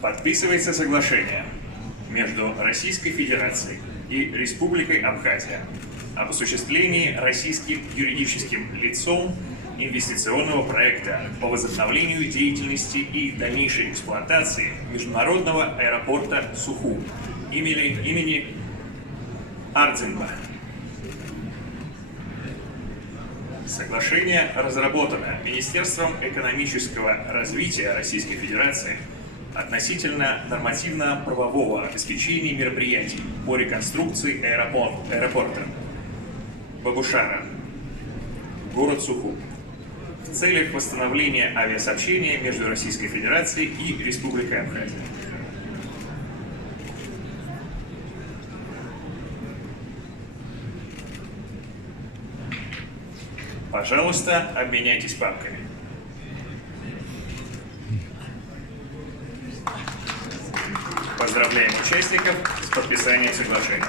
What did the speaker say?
Подписывается соглашение между Российской Федерацией и Республикой Абхазия об осуществлении российским юридическим лицом инвестиционного проекта по возобновлению деятельности и дальнейшей эксплуатации международного аэропорта Сухум имени Ардзинба. Соглашение разработано Министерством экономического развития Российской Федерации относительно нормативно-правового обеспечения мероприятий по реконструкции аэропорта Богушара, город Сухум, в целях восстановления авиасообщения между Российской Федерацией и Республикой Абхазия. Пожалуйста, обменяйтесь папками. Поздравляем участников с подписанием соглашения.